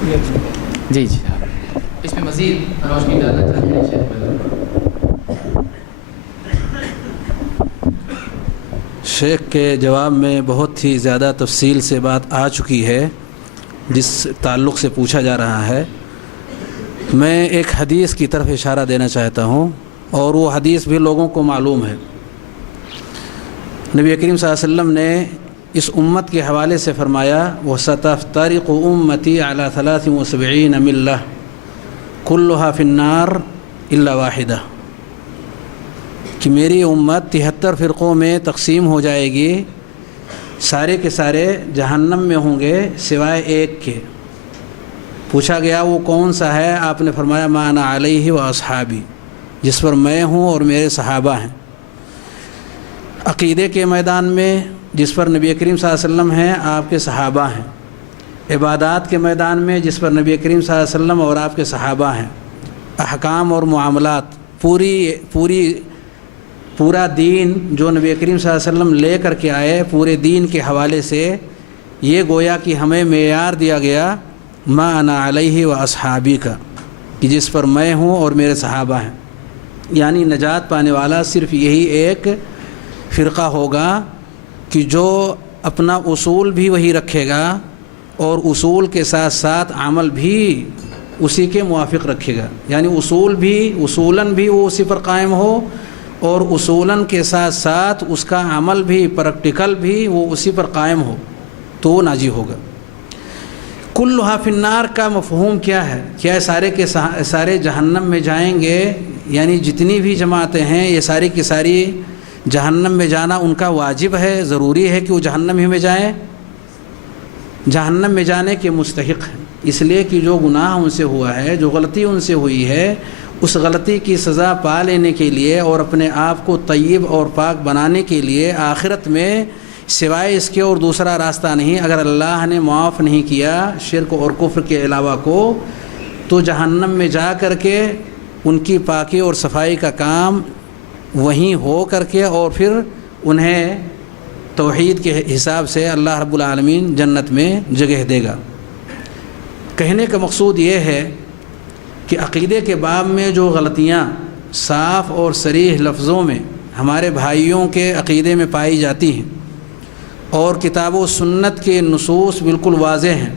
جی جی اس میں مزید روشنی ڈالنا چاہتے ہیں شیخ بھائی؟ شیخ کے جواب میں بہت ہی زیادہ تفصیل سے بات آ چکی ہے جس تعلق سے پوچھا جا رہا ہے. میں ایک حدیث کی طرف اشارہ دینا چاہتا ہوں اور وہ حدیث بھی لوگوں کو معلوم ہے. نبی کریم صلی اللہ علیہ وسلم نے اس امت کے حوالے سے فرمایا وَسَتَفْتَرِقُ أُمَّتِي عَلَى 73 مِلَّةٍ كُلُّهَا فِي النَّارِ إِلَّا وَاحِدَةً کہ میری امت 73 فرقوں میں تقسیم ہو جائے گی، سارے کے سارے جہنم میں ہوں گے سوائے ایک کے. پوچھا گیا وہ کون سا ہے؟ آپ نے فرمایا مَا أَنَا عَلَيْهِ وَأَصْحَابِي، جس پر میں ہوں اور میرے صحابہ ہیں. عقیدے کے میدان میں جس پر نبی کریم صلی اللہ علیہ وسلم ہیں، آپ کے صحابہ ہیں. عبادات کے میدان میں جس پر نبی کریم صلی اللہ علیہ وسلم اور آپ کے صحابہ ہیں. احکام اور معاملات پورا دین جو نبی کریم صلی اللہ علیہ وسلم لے کر کے آئے، پورے دین کے حوالے سے یہ گویا کہ ہمیں معیار دیا گیا ما انا علیہ و اصحابی کا، کہ جس پر میں ہوں اور میرے صحابہ ہیں. یعنی نجات پانے والا صرف یہی ایک فرقہ ہوگا کہ جو اپنا اصول بھی وہی رکھے گا اور اصول کے ساتھ ساتھ عمل بھی اسی کے موافق رکھے گا. یعنی اصولاً بھی وہ اسی پر قائم ہو اور اصولاً کے ساتھ ساتھ اس کا عمل بھی پریکٹیکل بھی وہ اسی پر قائم ہو تو وہ ناجی ہوگا. کلھا فی النار کا مفہوم کیا ہے؟ کیا سارے کے سارے جہنم میں جائیں گے؟ یعنی جتنی بھی جماعتیں ہیں یہ ساری کی ساری جہنم میں جانا ان کا واجب ہے، ضروری ہے کہ وہ جہنم ہی میں جائیں؟ جہنم میں جانے کے مستحق ہیں، اس لیے کہ جو گناہ ان سے ہوا ہے، جو غلطی ان سے ہوئی ہے، اس غلطی کی سزا پا لینے کے لیے اور اپنے آپ کو طیب اور پاک بنانے کے لیے آخرت میں سوائے اس کے اور دوسرا راستہ نہیں. اگر اللہ نے معاف نہیں کیا شرک اور کفر کے علاوہ کو، تو جہنم میں جا کر کے ان کی پاکی اور صفائی کا کام وہیں ہو کر کے اور پھر انہیں توحید کے حساب سے اللہ رب العالمین جنت میں جگہ دے گا. کہنے کا مقصود یہ ہے کہ عقیدے کے باب میں جو غلطیاں صاف اور صریح لفظوں میں ہمارے بھائیوں کے عقیدے میں پائی جاتی ہیں اور کتاب و سنت کے نصوص بالکل واضح ہیں،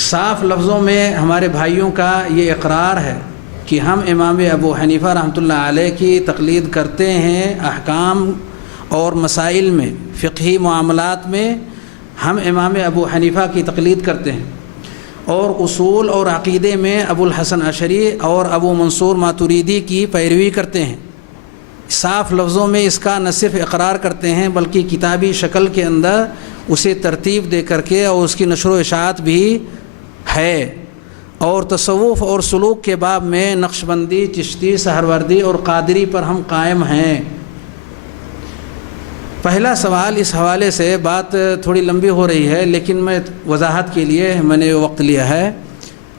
صاف لفظوں میں ہمارے بھائیوں کا یہ اقرار ہے کہ ہم امام ابو حنیفہ رحمۃ اللہ علیہ کی تقلید کرتے ہیں. احکام اور مسائل میں، فقہی معاملات میں ہم امام ابو حنیفہ کی تقلید کرتے ہیں، اور اصول اور عقیدے میں ابو الحسن اشعری اور ابو منصور ماتریدی کی پیروی کرتے ہیں. صاف لفظوں میں اس کا نہ صرف اقرار کرتے ہیں بلکہ کتابی شکل کے اندر اسے ترتیب دے کر کے اور اس کی نشر و اشاعت بھی ہے. اور تصوف اور سلوک کے باب میں نقشبندی، چشتی، سہروردی اور قادری پر ہم قائم ہیں. پہلا سوال اس حوالے سے بات تھوڑی لمبی ہو رہی ہے لیکن میں وضاحت کے لیے میں نے وقت لیا ہے.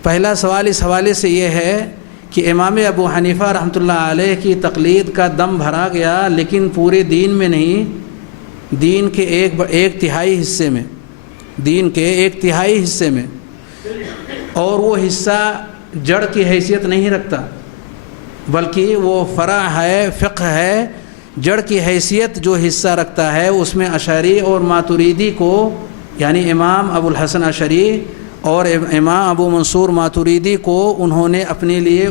پہلا سوال اس حوالے سے یہ ہے کہ امام ابو حنیفہ رحمۃ اللہ علیہ کی تقلید کا دم بھرا گیا لیکن پورے دین میں نہیں، دین کے ایک تہائی حصے میں، دین کے ایک تہائی حصے میں، اور وہ حصہ جڑ کی حیثیت نہیں رکھتا بلکہ وہ فرع ہے، فقہ ہے. جڑ کی حیثیت جو حصہ رکھتا ہے اس میں اشعری اور ماتریدی کو، یعنی امام ابو الحسن اشعری اور امام ابو منصور ماتریدی کو انہوں نے اپنے لیے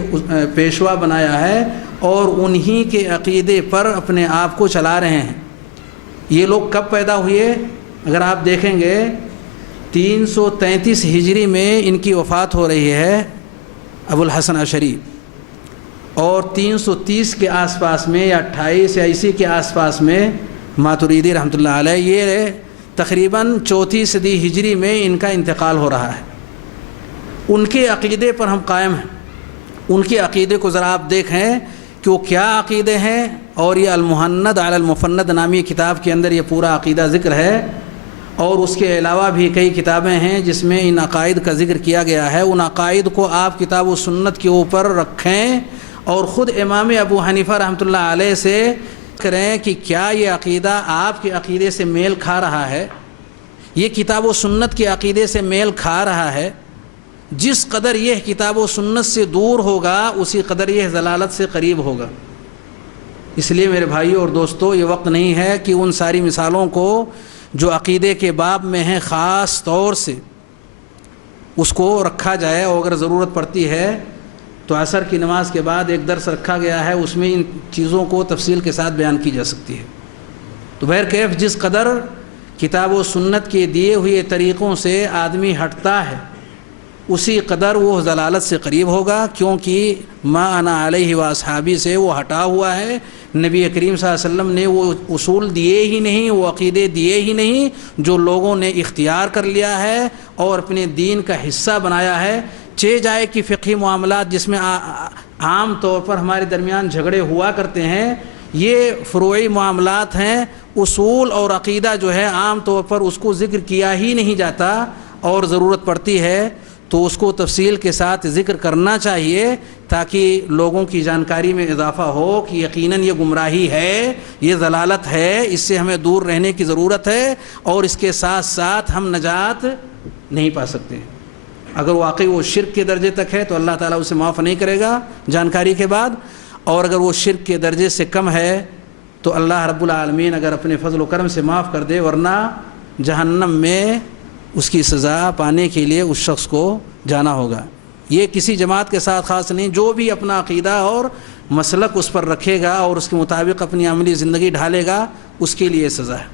پیشوا بنایا ہے اور انہی کے عقیدے پر اپنے آپ کو چلا رہے ہیں. یہ لوگ کب پیدا ہوئے؟ اگر آپ دیکھیں گے 333 ہجری میں ان کی وفات ہو رہی ہے ابو الحسن اشعری، اور 330 کے آس پاس میں یا 28 یا اسی کے آس پاس میں ماتریدی رحمۃ اللہ علیہ. یہ تقریباً 4 صدی ہجری میں ان کا انتقال ہو رہا ہے. ان کے عقیدے پر ہم قائم ہیں. ان کے عقیدے کو ذرا آپ دیکھیں کہ وہ کیا عقیدے ہیں، اور یہ المحند علی المفند نامی کتاب کے اندر یہ پورا عقیدہ ذکر ہے، اور اس کے علاوہ بھی کئی کتابیں ہیں جس میں ان عقائد کا ذکر کیا گیا ہے. ان عقائد کو آپ کتاب و سنت کے اوپر رکھیں اور خود امام ابو حنیفہ رحمۃ اللہ علیہ سے کریں کہ کیا یہ عقیدہ آپ کے عقیدے سے میل کھا رہا ہے یہ کتاب و سنت کے عقیدے سے میل کھا رہا ہے، جس قدر یہ کتاب و سنت سے دور ہوگا اسی قدر یہ ضلالت سے قریب ہوگا۔ اس لیے میرے بھائیوں اور دوستوں، یہ وقت نہیں ہے کہ ان ساری مثالوں کو جو عقیدے کے باب میں ہیں خاص طور سے اس کو رکھا جائے، اور اگر ضرورت پڑتی ہے تو عصر کی نماز کے بعد ایک درس رکھا گیا ہے، اس میں ان چیزوں کو تفصیل کے ساتھ بیان کی جا سکتی ہے۔ تو بہرکیف جس قدر کتاب و سنت کے دیے ہوئے طریقوں سے آدمی ہٹتا ہے اسی قدر وہ ضلالت سے قریب ہوگا، کیونکہ ما انا علیہ و اصحابی سے وہ ہٹا ہوا ہے۔ نبی کریم صلی اللہ علیہ وسلم نے وہ اصول دیے ہی نہیں، وہ عقیدے دیے ہی نہیں جو لوگوں نے اختیار کر لیا ہے اور اپنے دین کا حصہ بنایا ہے۔ چہ جائے کہ فقہی معاملات جس میں عام طور پر ہمارے درمیان جھگڑے ہوا کرتے ہیں، یہ فروعی معاملات ہیں، اصول اور عقیدہ جو ہے عام طور پر اس کو ذکر کیا ہی نہیں جاتا، اور ضرورت پڑتی ہے تو اس کو تفصیل کے ساتھ ذکر کرنا چاہیے تاکہ لوگوں کی جانکاری میں اضافہ ہو کہ یقیناً یہ گمراہی ہے، یہ ضلالت ہے، اس سے ہمیں دور رہنے کی ضرورت ہے، اور اس کے ساتھ ساتھ ہم نجات نہیں پا سکتے۔ اگر واقعی وہ شرک کے درجے تک ہے تو اللہ تعالیٰ اسے معاف نہیں کرے گا جانکاری کے بعد، اور اگر وہ شرک کے درجے سے کم ہے تو اللہ رب العالمین اگر اپنے فضل و کرم سے معاف کر دے، ورنہ جہنم میں اس کی سزا پانے کے لیے اس شخص کو جانا ہوگا۔ یہ کسی جماعت کے ساتھ خاص نہیں، جو بھی اپنا عقیدہ اور مسلک اس پر رکھے گا اور اس کے مطابق اپنی عملی زندگی ڈھالے گا اس کے لیے سزا ہے۔